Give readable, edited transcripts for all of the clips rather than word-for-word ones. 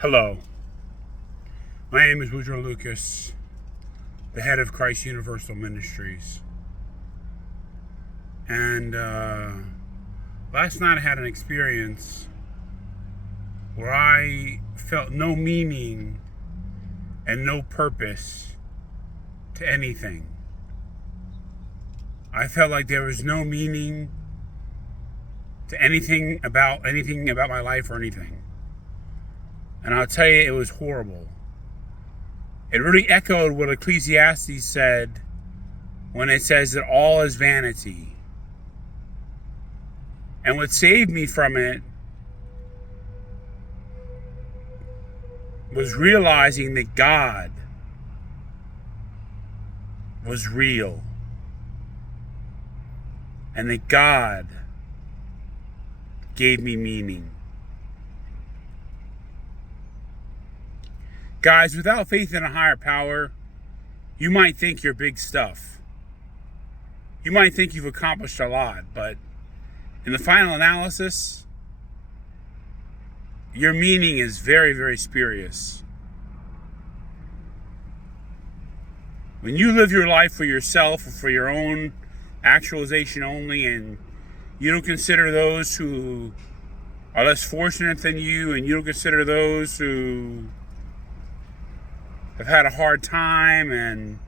Hello, my name is Woodrow Lucas, the head of Christ Universal Ministries. And last night I had an experience where I felt no meaning and no purpose to anything. I felt like there was no meaning to anything about my life or anything. And I'll tell you, it was horrible. It really echoed what Ecclesiastes said when it says that all is vanity. And what saved me from it was realizing that God was real. And that God gave me meaning. Guys, without faith in a higher power, you might think you're big stuff. You might think you've accomplished a lot, but in the final analysis, your meaning is very, very spurious. When you live your life for yourself or for your own actualization only, and you don't consider those who are less fortunate than you, and you don't consider those who have had a hard time, and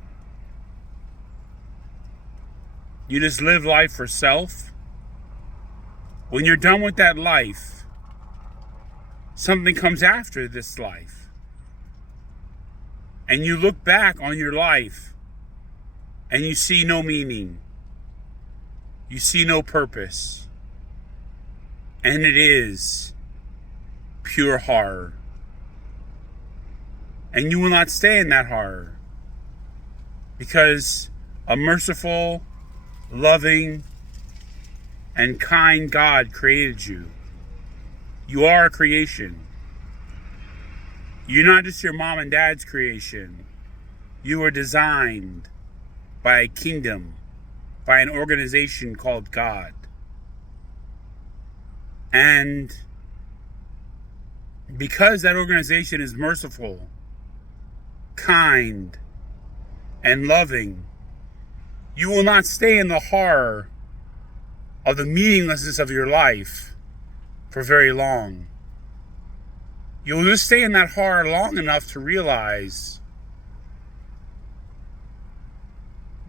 you just live life for self, when you're done with that life, something comes after this life. And you look back on your life and you see no meaning. You see no purpose. And it is pure horror. And you will not stay in that horror, because a merciful, loving, and kind God created you. You are a creation. You're not just your mom and dad's creation. You were designed by a kingdom, by an organization called God. And because that organization is merciful, kind, and loving, you will not stay in the horror of the meaninglessness of your life for very long. You will just stay in that horror long enough to realize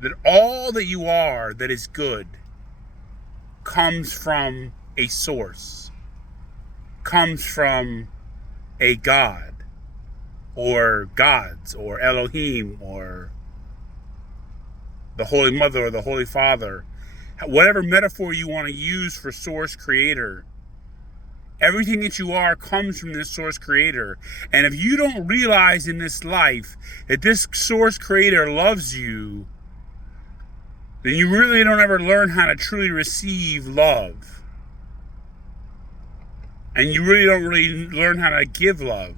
that all that you are that is good comes from a source, comes from a God, or gods, or Elohim, or the Holy Mother, or the Holy Father. Whatever metaphor you want to use for source creator, everything that you are comes from this source creator. And if you don't realize in this life that this source creator loves you, then you really don't ever learn how to truly receive love. And you really don't learn how to give love.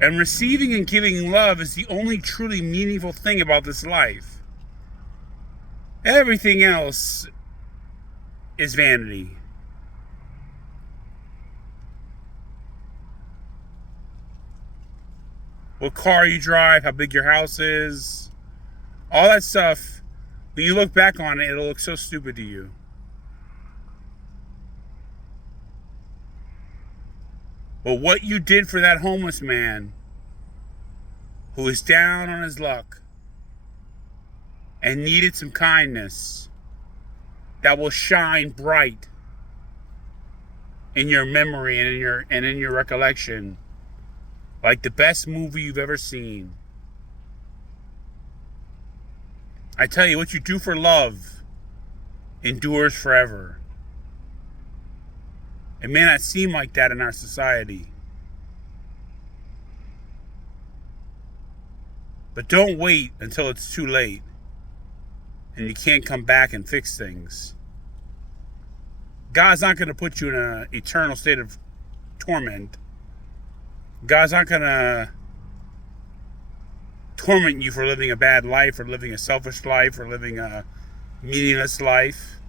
And receiving and giving love is the only truly meaningful thing about this life. Everything else is vanity. What car you drive, how big your house is, all that stuff, when you look back on it, it'll look so stupid to you. But what you did for that homeless man who is down on his luck and needed some kindness, that will shine bright in your memory and in your recollection, like the best movie you've ever seen. I tell you, what you do for love endures forever. It may not seem like that in our society. But don't wait until it's too late and you can't come back and fix things. God's not going to put you in an eternal state of torment. God's not going to torment you for living a bad life, or living a selfish life, or living a meaningless life,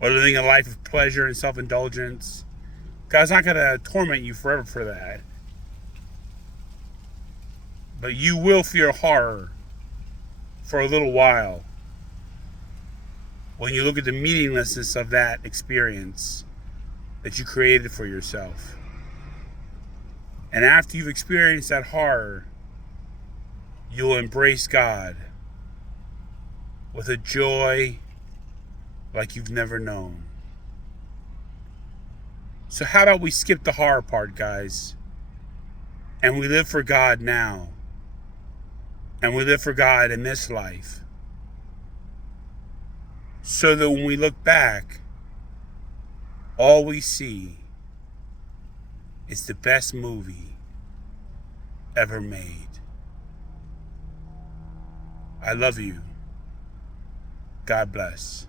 or living a life of pleasure and self-indulgence. God's not going to torment you forever for that. But you will feel horror for a little while when you look at the meaninglessness of that experience that you created for yourself. And after you've experienced that horror, you'll embrace God with a joy like you've never known. So how about we skip the horror part, guys, and we live for God now, and we live for God in this life, so that when we look back, all we see is the best movie ever made. I love you. God bless.